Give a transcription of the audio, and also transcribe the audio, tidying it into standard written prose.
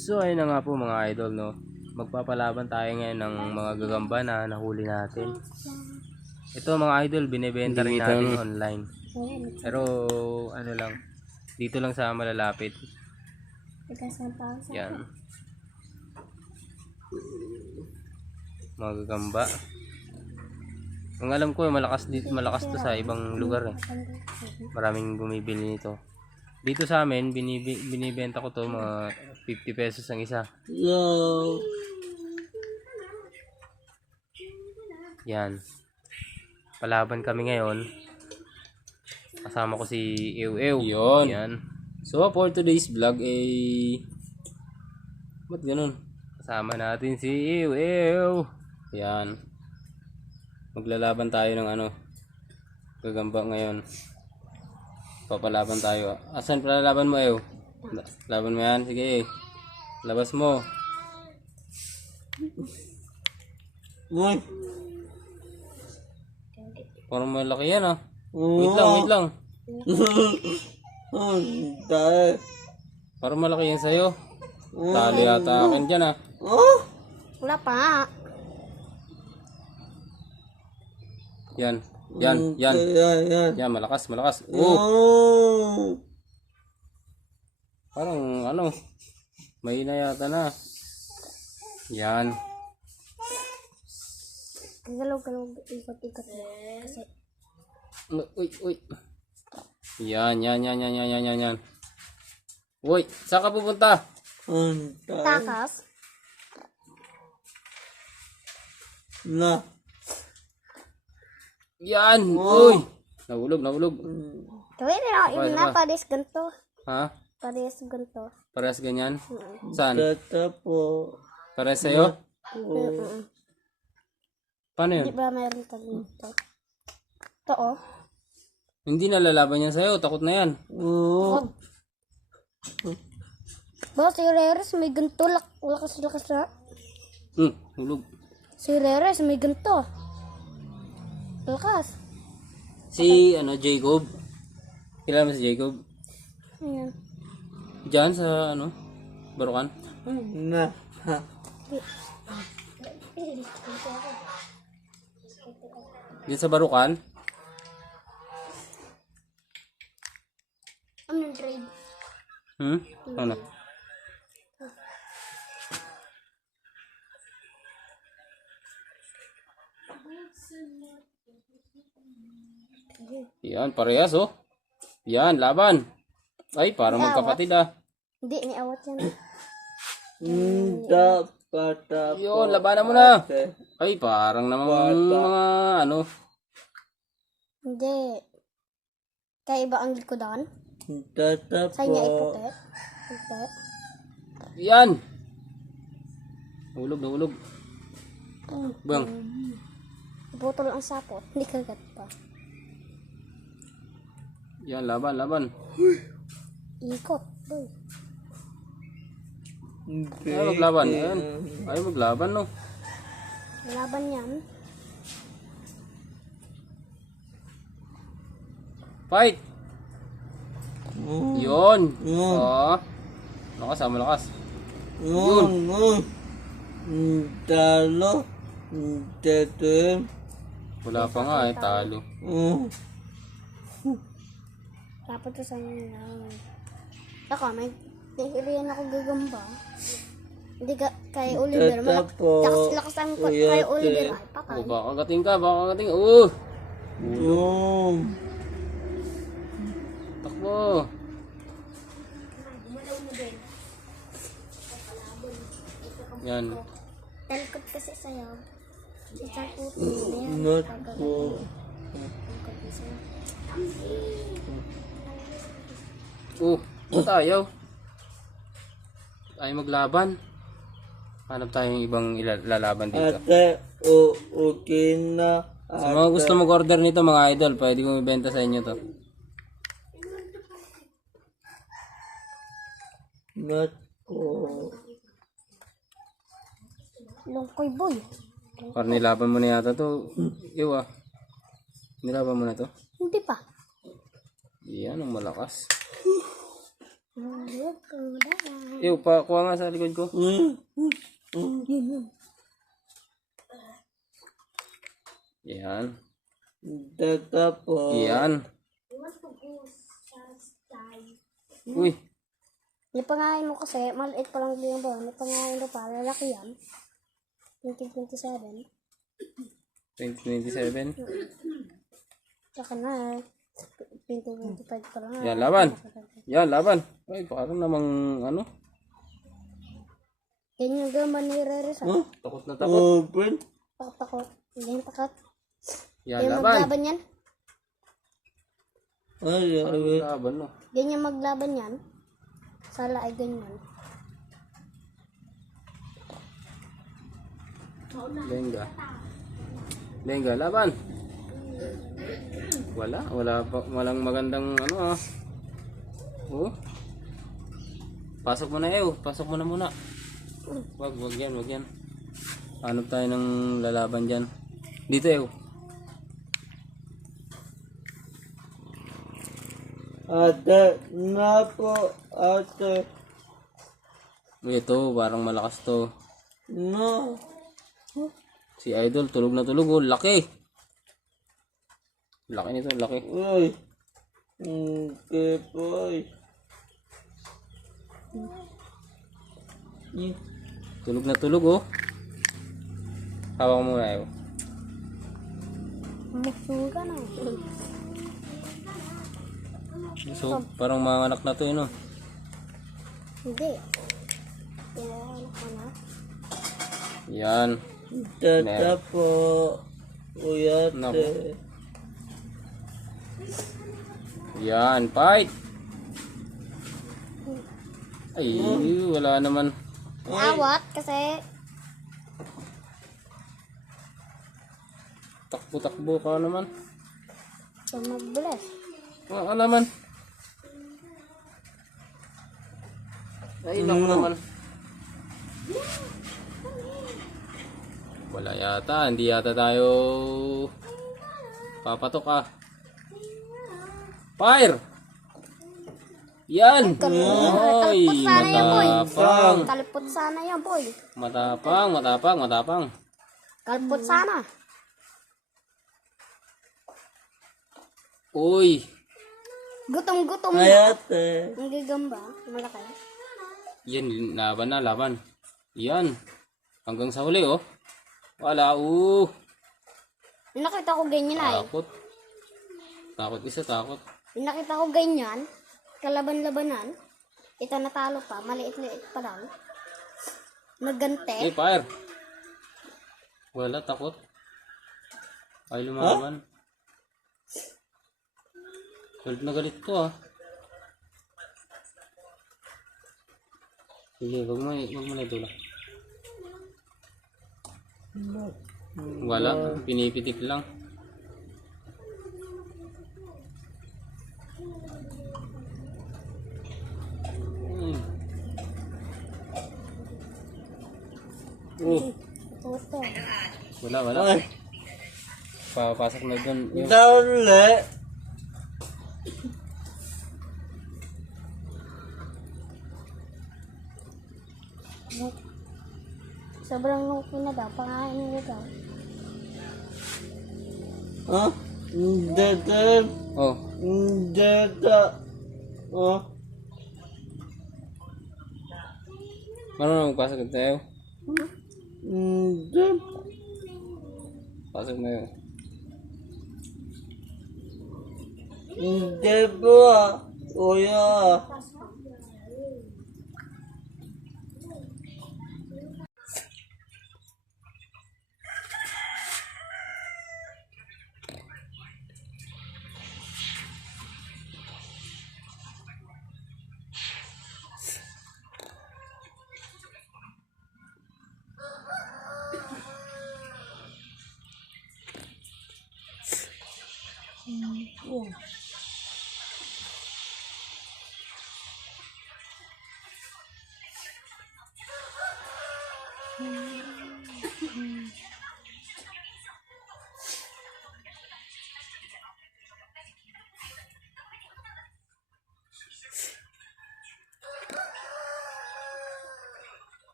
So ayun na nga po mga idol, no. Magpapalaban tayo ngayon ng mga gagamba na nahuli natin. Ito mga idol, binebenta rin natin online. Pero ano lang, dito lang sa malalapit. Yan. Mga gagamba. Ang alam ko malakas to sa ibang lugar eh. Maraming bumibili nito. Dito sa amin, binibenta ko to mga 50 pesos ang isa. Yo. Yan. Palaban kami ngayon. Kasama ko si Ew. Yun. Yan. So for today's vlog ba't ganun? Kasama natin si Ew. Yan. Maglalaban tayo ng gagamba ngayon. Papalaban tayo. Asan palalaban mo, Ew? Laban mo yan? Sige. Labas mo. Uy. Parang malaki yan ah. Wait lang. Parang malaki yan sa'yo. Tali yata akin dyan ah. Wala pa. Yan. Yan, malakas. Oh. Parang may na yata na. Yan. Galaw-galaw, ikot-ikot. Kasi Uy. Yan. Uy, saan ka pupunta? takas. Na. Yan. Uy. Nahulog. Gawin na ako Okay, na diba? pares ganito. Ha? Pares ganito. Parehas ganyan? Saan? po. Parehas sa'yo? Paano Di yun? ba mayroon tayo dito? Ito oh. Hindi nalalaban yan sa'yo. Takot na yan. Ba, si Reres may ganito. Lakas na. Hulog. Si Reres may ganito. Lakas. Si, Jacob. Kilala mo si Jacob? Ayan. Diyan sa, Barukan? Di. Diyan sa Barukan? Ano yung trade? Ano? Yan, parehas oh. Yan, laban. Ay, parang magkapatid ah. Hindi, may awat yan. Yun, labanan mo na. Ay, parang namang mga Hindi. Kaya iba ang likodan? Sa inyo iputi? Iputi? Yan. Nahulog. Bang. Butol ang sapot. Hindi kagat pa. Yan, laban. Ikot. Boy. Ay, maglaban. Ayan. Ay, maglaban no. Laban yan. Fight! Yun. Oh. Malakas. Yun. Talo. Tetem. Wala pa nga eh, talo. Dapat to sa inyo na. Ako, may tingin ako gagamba. Hindi ka kay Oliver. Lakas ang kay Oliver. Ay, patay. Oh, baka kagating ka. Oh! Takbo. Yan. Talkot kasi sa'yo. Isang puto. Not po. Talkot na sa'yo. Ba't ayaw? Ayaw maglaban. Hanap tayong ibang ilalaban dito. Ate, okay na. Sa mga gusto mag-order nito mga idol, pwede kong ibenta sa inyo to. Not po. Lungkoy boy. Parang nilaban mo na yata to. Iwa. Nilaban mo na to. Hindi pa. Yan ang malakas. Ew, kuha nga sa likod ko. Yan. Tapos. Yan. Uy. Ipangain mo kasi, maliit pa lang din ba? Ipangain mo pa, lalaki yan. 2027. 2027. Tsaka na, 2025 pa lang. Yan, laban. Yan, laban. Ay, parang namang ano. Yan yung gamba ni Reresa. Takot na takot. Open. Takot. Hindi yung takot. Yan, Yan laban. maglaban yan. Ay, ay. Laban, no. Ganyan maglaban yan. Sala ay ganyan. Lenga. Lenga, laban. Walang magandang ano ah. Oh. Pasok mo na pasok mo na muna. Wag yan. Hanap tayo ng lalaban diyan. Dito Ate, na po, ate. Ito, parang malakas to. No. Si Idol, tulog na tulog. Oh, laki. Laki nito, laki. Uy. Okay po. Tulog na tulog, oh. Hawak mo na, Masuga na. So, parang mga anak na to, no? Hindi. Yan, ako na. Yan. Tata po. Uy, Nako. ate. Yan, fight! Ay, wala naman. Awat kasi Takbo-takbo ka naman. magbulas. Wala naman. Ay, naku naman. Wala yata, hindi yata tayo papatok ah. Fire! Yan! Ay, matapang. Kalpot sana yan, boy. Matapang. Kalpot sana. Uy! Gutom-gutom Ay, na. ate. Ang gagamba, malaki. Yan, laban. Yan. Hanggang sa huli, oh. Wala, Nakita ko ganyan ay. Takot isa, takot. Nakita ko ganyan. Kalaban-labanan. Ito natalo pa. Maliit-liit pa lang. Nagante. Fire! Wala, takot. Ay, lumaban. Galit na galit to, ah. Sige, wag mo na ito lang. Wala, pinipitik lang. Puto. Wala. Ay, Papasok na doon. dali. Sobrang nuki na daw. Pangain nila daw. Ha? Dada. Oh, Dada. Oh. marunong magpasok tayo. Dada. Pasok na yun. Deba. Uya.